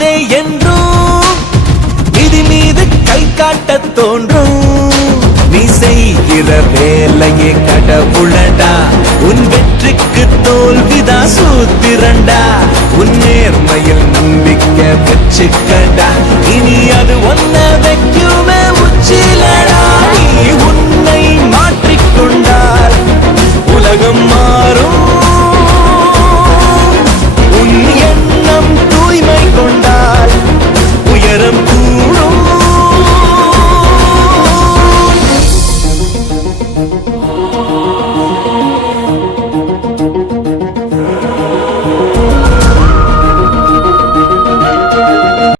பாதை என்றும் விதி மீது கை காட்ட தோன்றும். நீ செய்கிற வேலையே கடவுளடா, உன் வெற்றிக்கு தோல்விதான் சூத்திரண்டா. உன் நேர்மையில் நம்பிக்கை வச்சு